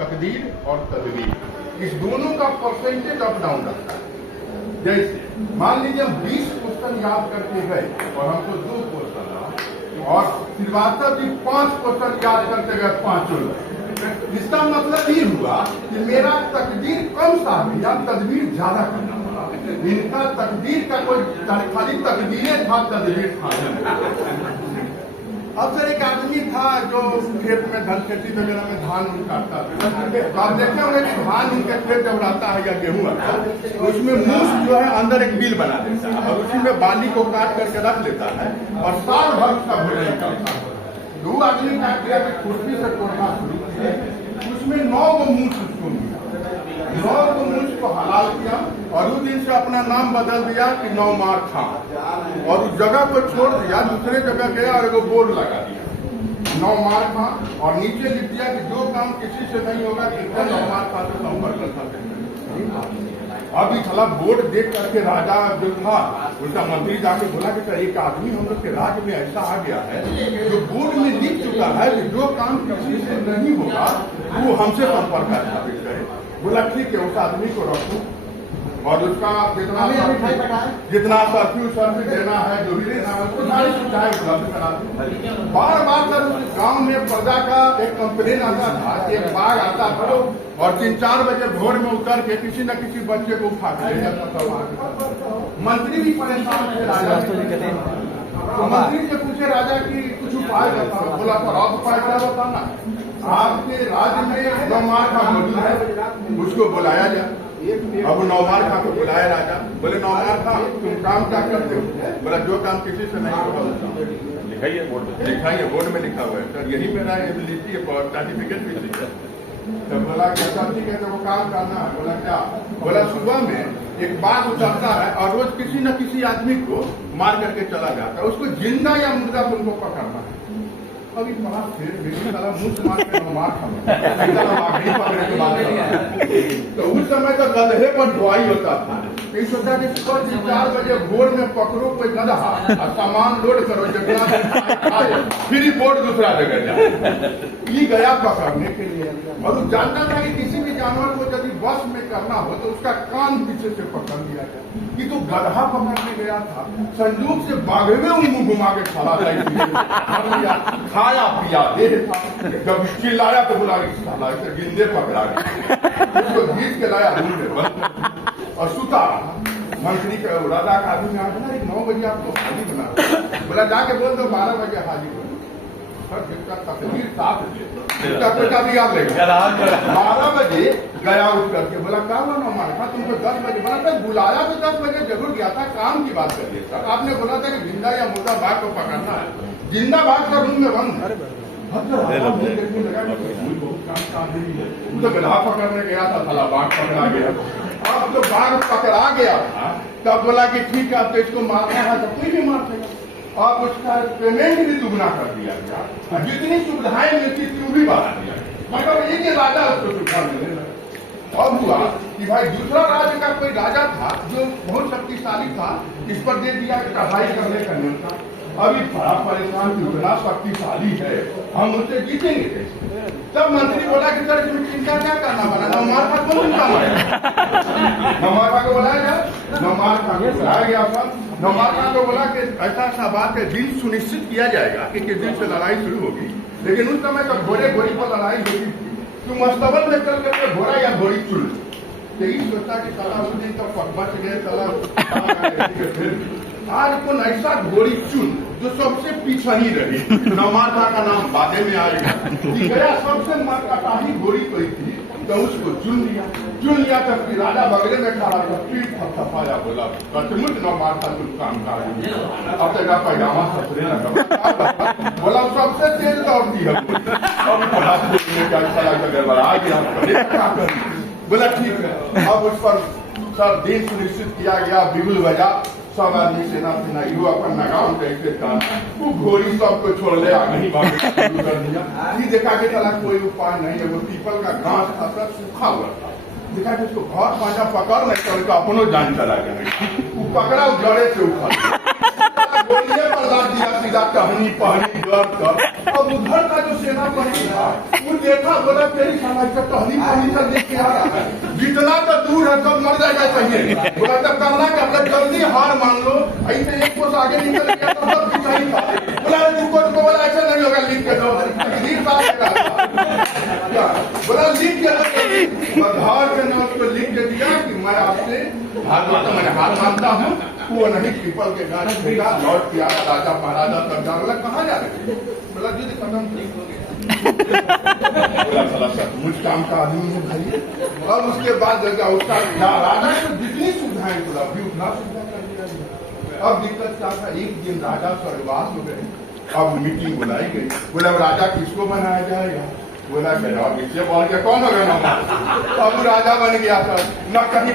तकदीर और तदबीर, इस दोनों का परसेंटेज अप डाउन रहता है। जैसे मान लीजिए हम 20 क्वेश्चन याद करके गए और हमको 2 क्वेश्चन रहा, और श्रीवास्तव जी 5 क्वेश्चन याद करते गए, 5। इसका मतलब ये हुआ कि मेरा तकदीर कम सा या तदबीर ज्यादा करना पड़ा। इनका तकदीर का कोई खाली तकदीरें था, तदबीर था। अब सर एक आदमी था जो खेत में धन खेती वगैरह में धान काटता था। तो आप देखे होंगे कि धान उनके खेत जब रहता है या गेहूं आता है, उसमें मूस जो है अंदर एक बिल बना देता है और उसी में बाली को काट करके रख लेता है और साल भर उसका भोजन करता है। 2 आदमी क्या किया कि खुरपी से तोड़ना शुरू किया, उसमें 9 गो मूस उसको मिला। 9 गो मूस को हलाल किया और उस दिन से अपना नाम बदल दिया कि नौमार खां, और उस जगह को छोड़ दिया, दूसरे जगह गया और एगो बोर्ड लगा दिया नौमार खां, और नीचे लिख दिया कि जो काम किसी से नहीं होगा कृपया नौमार खां से संपर्क कर सकते हैं। अब ये थला बोर्ड देख करके राजा जो था उसका मंत्री जाके बोला कि सर एक आदमी हम लोग के राज्य में ऐसा आ गया है जो बोर्ड में लिख चुका है कि जो काम किसी से नहीं होगा वो हमसे संपर्क स्थापित करे। बोला ठीक है, उस आदमी को रखो और उसका जितना सर्फी देना है, जो भी देना है, उसको सारी सुविधाएं उपलब्ध करा दो। बार बार सर उस गांव में प्रजा का एक कंप्लेन आता था कि एक बाघ आता था और 3-4 बजे भोर में उतर के किसी न किसी बच्चे को उठा के ले जाता था। मंत्री भी परेशान थे राजा तो मंत्री से पूछे राजा की कुछ उपाय बताओ। बोला तो आप उपाय क्या बताना, आपके राज्य में नौमार खां मौजूद है, उसको बुलाया जाए। अब नौमार खां को बुलाया राजा, बोले नौमार खां तुम काम क्या करते हो? बोला जो काम किसी से नहीं होगा लिखाइए बोर्ड में लिखा हुआ है सर, यही मेरा एबिलिटी है, सर्टिफिकेट भी लिखा है। तो बोला कि सर ठीक है, तो वो काम करना है। बोला क्या? बोला सुबह में एक बाघ उतरता है और रोज किसी न किसी आदमी को मार करके चला जाता है, उसको जिंदा या मुर्दा तुमको पकड़ना है। अभी बड़ा फिर मुंह से मार के मार तो उस समय तो गधे पर ढुआई होता था। ये सोचा कि 4 बजे भोर में पकड़ो कोई गधा और सामान लोड करो, फिर बोर्ड दूसरा जगह जाए। ये गया पकड़ने के लिए और वो जानता था कि किसी भी जानवर को यदि वश में करना हो तो उसका कान पीछे से पकड़ लिया जाए। कि तो गधा पकड़ने गया था, संयोग से बाघे में मुंह घुमा के खड़ा था, खाया पिया दे था। जब चिल्लाया तो बोला गिंदे पकड़ा गया, उसको घीच के लाया रूम में बंद और सुता। मंत्री का राजा का आदमी आ गया, 9 बजे आपको हाजिर बना, बोला जाके बोल दो 12 बजे हाजिर बनो। सर जिसका तकदीर साथ बेटा भी याद लेगा। 12 बजे गया उठ करके बोला काम हमारे पास तुमको 10 बजे बोला था, बुलाया तो 10 बजे जरूर गया था, काम की बात करिए सर। आपने बोला था कि जिंदा या मुर्दा बाघ को पकड़ना है, जिंदा बाघ का रूम में बंद है। तो गधा पकड़ने गया था, भला बाघ पकड़ा गया। अब तो बाघ पकड़ा गया था तब बोला कि ठीक है, अब तो इसको मारना है तो कोई भी मार देगा। अब उसका पेमेंट भी दुगना कर दिया गया, जितनी सुविधाएं मिलती थी वो भी बढ़ा दिया गया। मतलब एक राजा उसको सुविधा मिलने लगा। अब हुआ कि भाई दूसरा राज्य का कोई राजा था जो बहुत शक्तिशाली था, इस पर दे दिया चढ़ाई करने का नियम था। अभी बड़ा परेशान कि उतना शक्तिशाली है, हम उससे जीतेंगे कैसे? तब मंत्री बोला कि सर इसमें चिंता क्या करना बना, नौमार खां को नहीं काम है। नौमार खां को बुलाया गया, नौमार खां को बुलाया गया था। नौमार खां को बोला कि ऐसा बात है, दिन सुनिश्चित किया जाएगा कि किस दिन से लड़ाई शुरू होगी। लेकिन उस समय तो घोड़े घोड़ी पर लड़ाई होती थी, तुम अस्तबल में चल करके घोड़ा या घोड़ी चुन लो। यही सोचा कि साला उस दिन तो बच गए, साला आज को ऐसा घोड़ी चुन जो सबसे पिछड़ी रही। नौमार खां का नाम बादे में आएगा। गया सबसे मारकाटाही घोड़ी कोई थी तो उसको चुन लिया तब कि राजा बगले में खड़ा था, पीठ थपथपाया, बोला सचमुच नौमार खां तुम काम कर अब तक पैजामा ससुरे लगा। बोला सबसे तेज दौड़ती है, बोला ठीक है। अब उस पर सब दिन सुनिश्चित किया गया, बिगुल बजा, सब आदमी सेना यू अपन नगाम कैसे था, वो घोड़ी सबको छोड़ ले आ नहीं शुरू कर दिया। देखा कि चला कोई उपाय नहीं है, वो पीपल का घास था सब सूखा हुआ था। देखा कि उसको घर पांचा पकड़ नहीं तो उनका अपनो जान चला गया। वो पकड़ा जड़े से उखड़ गोलियां पर दाद दिया सीधा टहनी पहनी डर कर। अब उधर का जो सेनापति था वो देखा, बोला तेरी समझ का टहनी पहनी से लेके आ रहा है, जितना तो दूर है सब मर जाएगा चाहिए। बोला तब करना क्या, बोला जल्दी हार मान लो, ऐसे एक कोस आगे निकल गया तो सब पीछा ही था। बोला तुमको तो बोला ऐसा नहीं होगा, लिख के दो, बोला लिख के दो, घर के नोट पे लिख के दिया कि मैं आपसे मैंने हार मानता हूँ। वो नहीं पीपल के गाछ फेंका, लौट के आया, राजा महाराजा सब जा, बोला कहाँ जा रहे, बोला युद्ध खत्म ठीक हो गया। बोला साला सचमुच काम का आदमी है भाई। और उसके बाद जगह उसका राजा को जितनी सुविधाएं बोला भी उतना सुविधा कर दिया। अब दिक्कत क्या था, एक दिन राजा स्वर्गवास हो गए। अब मीटिंग बुलाई गई, बोला राजा किसको बनाया जाएगा, बोला जवाब इससे बोल के कौन होगा, अब राजा बन गया था न कहीं